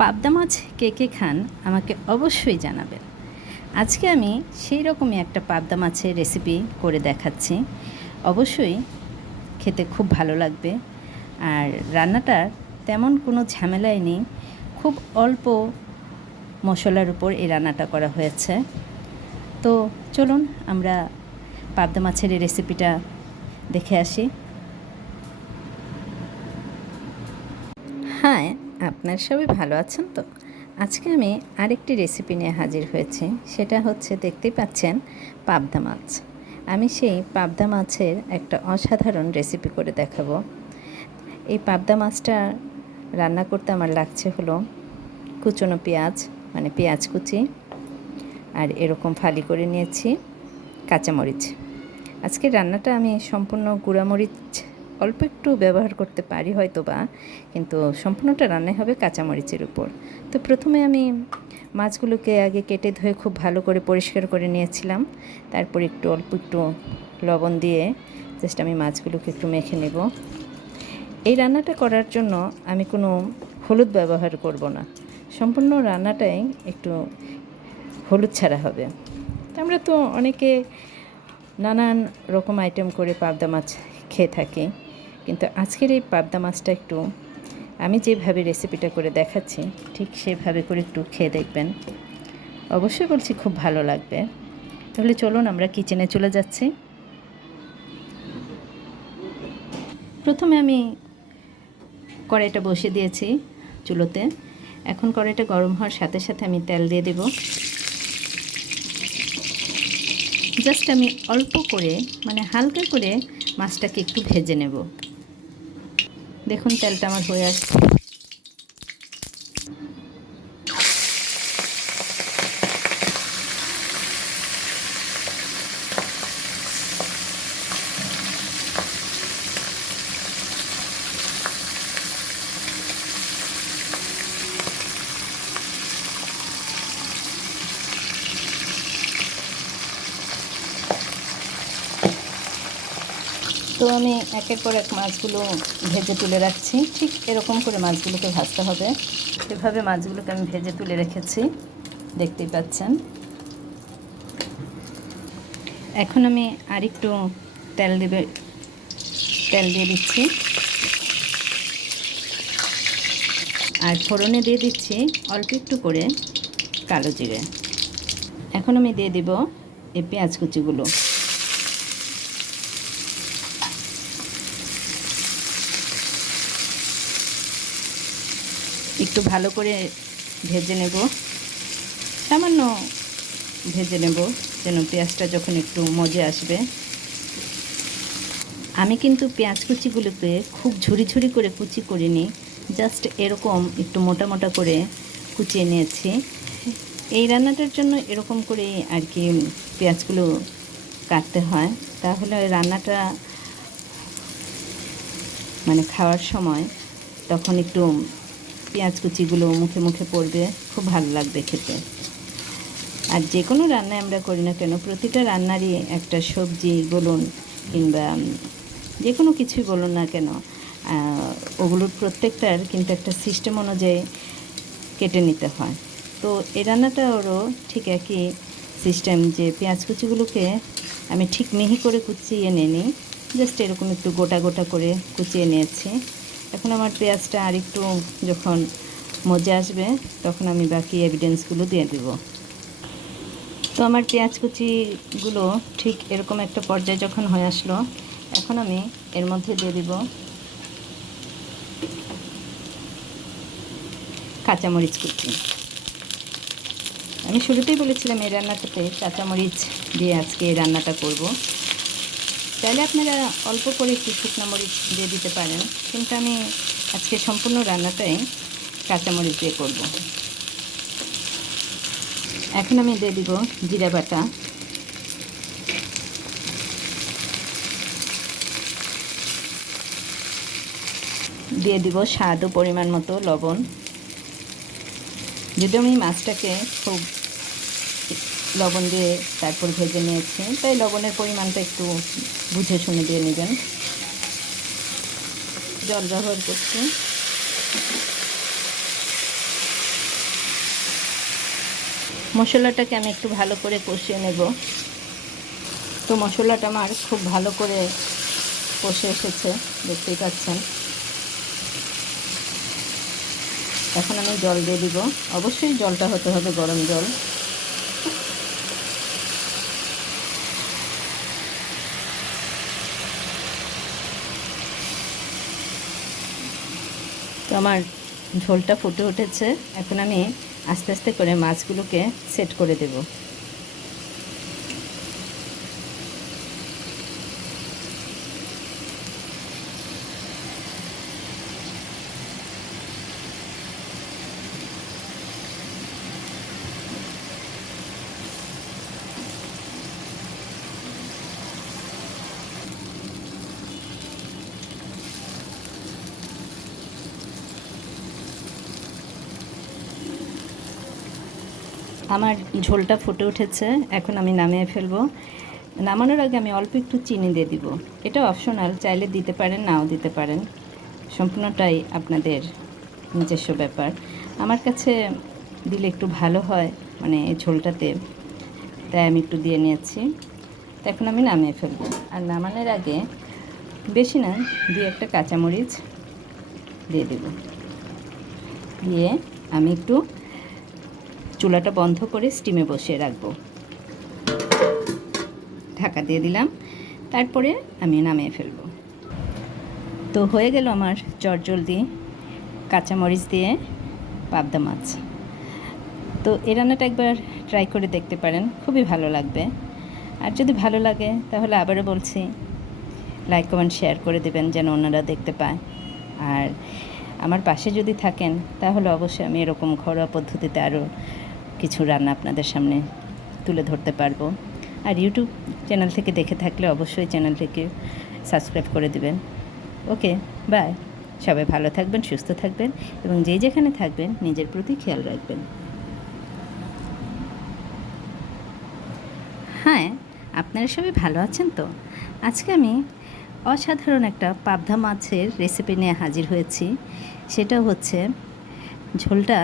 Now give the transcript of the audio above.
পাবদা মাছ কে কে খান আমাকে অবশ্যই জানাবেন। আজকে আমি সেই রকমই একটা পাবদা মাছের রেসিপি করে দেখাচ্ছি। অবশ্যই খেতে খুব ভালো লাগবে। আর রান্নাটার তেমন কোনো ঝামেলাই নেই, খুব অল্প মশলার উপর এই রান্নাটা করা হয়েছে। তো চলুন আমরা পাবদা মাছের এই রেসিপিটা দেখে আসি। হ্যাঁ, আপনার সবাই ভালো আছেন তো? আজকে আমি আরেকটি রেসিপি নিয়ে হাজির হয়েছি। সেটা হচ্ছে, দেখতেই পাচ্ছেন, পাবদা মাছ। আমি সেই পাবদা মাছের একটা অসাধারণ রেসিপি করে দেখাবো। এই পাবদা মাছটা রান্না করতে আমার লাগছে হলো কুচনো পেঁয়াজ, মানে পেঁয়াজ কুচি, আর এরকম ফালি করে নিয়েছি কাঁচামরিচ। আজকে রান্নাটা আমি সম্পূর্ণ গুঁড়ামরিচ অল্প একটু ব্যবহার করতে পারি হয়তো বা, কিন্তু সম্পূর্ণটা রান্নাই হবে কাঁচামরিচের উপর। তো প্রথমে আমি মাছগুলোকে আগে কেটে ধুয়ে খুব ভালো করে পরিষ্কার করে নিয়েছিলাম। তারপর অল্প একটু লবণ দিয়ে জাস্ট আমি মাছগুলোকে একটু মেখে নেব। এই রান্নাটা করার জন্য আমি কোনো হলুদ ব্যবহার করব না, সম্পূর্ণ রান্নাটাই একটু হলুদ ছাড়া হবে। আমরা তো অনেকে নানান রকম আইটেম করে পাবদা মাছ খেয়ে থাকি, কিন্তু আজকের এই পাবদা মাছটা একটু আমি যেভাবে রেসিপিটা করে দেখাচ্ছি ঠিক সেভাবে করে একটু খেয়ে দেখবেন। অবশ্যই বলছি খুব ভালো লাগবে। তাহলে চলুন আমরা কিচেনে চলে যাচ্ছি। প্রথমে আমি কড়াইটা বসিয়ে দিয়েছি চুলোতে। এখন কড়াইটা গরম হওয়ার সাথে সাথে আমি তেল দিয়ে দেব। জাস্ট আমি অল্প করে, মানে হালকা করে মাছটাকে একটু ভেজে নেব। দেখুন তেলটা আমার হয়ে আসছে। তো আমি একের পর এক মাছগুলো ভেজে তুলে রাখছি। ঠিক এরকম করে মাছগুলোকে ভাজতে হবে। এভাবে মাছগুলোকে আমি ভেজে তুলে রেখেছি, দেখতেই পাচ্ছেন। এখন আমি আরেকটু তেল দিয়ে দিচ্ছি, আর ফোড়নে দিয়ে দিচ্ছি অল্প একটু করে কালো জিরে। এখন আমি দিয়ে দিব এই পেঁয়াজ কুচিগুলো। একটু ভালো করে ভেজে নেব, সামান্য ভেজে নেব, যেন পেঁয়াজটা যখন একটু মজে আসবে। আমি কিন্তু পেঁয়াজ কুচিগুলোকে খুব ঝুরি ঝুরি করে কুচি করিনি, জাস্ট এরকম একটু মোটা মোটা করে কুচিয়ে নিয়েছি। এই রান্নাটার জন্য এরকম করে আর কি পেঁয়াজগুলো কাটতে হয়, তাহলে রান্নাটা মানে খাওয়ার সময় তখন একটু পেঁয়াজ কুচিগুলো মুখে মুখে পড়বে, খুব ভালো লাগবে খেতে। আর যে কোনো রান্নায় আমরা করি না কেন, প্রতিটা রান্নারই একটা সবজি বলুন কিংবা যে কোনো কিছুই বলুন না কেন, ওগুলোর প্রত্যেকটার কিন্তু একটা সিস্টেম অনুযায়ী কেটে নিতে হয়। তো এই রান্নাটা ওরও ঠিক একই সিস্টেম, যে পেঁয়াজ কুচিগুলোকে আমি ঠিক মিহি করে কুচিয়ে নিই, জাস্ট এরকম একটু গোটা গোটা করে কুচিয়ে নিয়েছি। এখন আমার পেঁয়াজটা আরেকটু যখন মজে আসবে তখন আমি বাকি এভিডেন্সগুলো দিয়ে দেব। তো আমার পেঁয়াজ কুচিগুলো ঠিক এরকম একটা পর্যায়ে যখন হয়ে আসলো, এখন আমি এর মধ্যে দিয়ে দিব কাঁচামরিচ কুচি। আমি শুরুতেই বলেছিলাম এই রান্নাটাতে কাঁচামরিচ দিয়ে আজকে এই রান্নাটা করব। চাইলে আপনারা অল্প করে একটু শুকনো মরিচ দিয়ে দিতে পারেন, কিন্তু আমি আজকে সম্পূর্ণ রান্নাটাই কাঁচামরিচ দিয়ে করব। এখন আমি দিয়ে দিব জিরা বাটা, দিয়ে দিব স্বাদ ও পরিমাণ মতো লবণ। যদি আমি মাছটাকে খুব লবণ দিয়ে তারপর ভেজে নিয়েছি, তাই লবণের পরিমাণটা একটু বুঝে শুনে দিয়ে নেবেন। জল ব্যবহার করছি। মশলাটাকে আমি একটু ভালো করে কষিয়ে নেব। তো মশলাটা আমার খুব ভালো করে কষে এসেছে, দেখতেই পাচ্ছেন। এখন আমি জল দিয়ে দিব। অবশ্যই জলটা হতে হবে গরম জল। তো আমার ঝোলটা ফুটে উঠেছে। এখন আমি আস্তে আস্তে করে মাছগুলোকে সেট করে দেব। আমার ঝোলটা ফুটে উঠেছে, এখন আমি নামিয়ে ফেলবো। নামানোর আগে আমি অল্প একটু চিনি দিয়ে দিব। এটা অপশনাল, চাইলে দিতে পারেন, নাও দিতে পারেন, সম্পূর্ণটাই আপনাদের নিজস্ব ব্যাপার। আমার কাছে দিলে একটু ভালো হয়, মানে এই ঝোলটাতে, তাই আমি একটু দিয়ে নিয়েছি। তো এখন আমি নামিয়ে ফেলবো। আর নামানোর আগে বেশি না, 2-1টা কাঁচামরিচ দিয়ে দেব। দিয়ে আমি একটু চুলাটা বন্ধ করে স্টিমে বসিয়ে রাখবো। ঢাকা দিয়ে দিলাম, তারপরে আমি নামিয়ে ফেলবো। তো হয়ে গেল আমার চটজলদি কাঁচামরিচ দিয়ে পাবদা মাছ। তো এই রান্নাটা একবার ট্রাই করে দেখতে পারেন, খুবই ভালো লাগবে। আর যদি ভালো লাগে তাহলে আবারও বলছি, লাইক কমেন্ট শেয়ার করে দেবেন যেন ওনারা দেখতে পায়। আর আমার পাশে যদি থাকেন তাহলে অবশ্যই আমি এরকম ঘরোয়া পদ্ধতিতে আরও কিছু রান্না আপনাদের সামনে তুলে ধরতে পারবো। আর ইউটিউব চ্যানেল থেকে দেখে থাকলে অবশ্যই চ্যানেলটিকে সাবস্ক্রাইব করে দেবেন। ওকে, বাই। সবাই ভালো থাকবেন, সুস্থ থাকবেন এবং যেই যেখানে থাকবেন নিজের প্রতি খেয়াল রাখবেন। হ্যাঁ, আপনারা সবাই ভালো আছেন তো? আজকে আমি অসাধারণ একটা পাবদা মাছের রেসিপি নিয়ে হাজির হয়েছি। সেটা হচ্ছে, ঝোলটা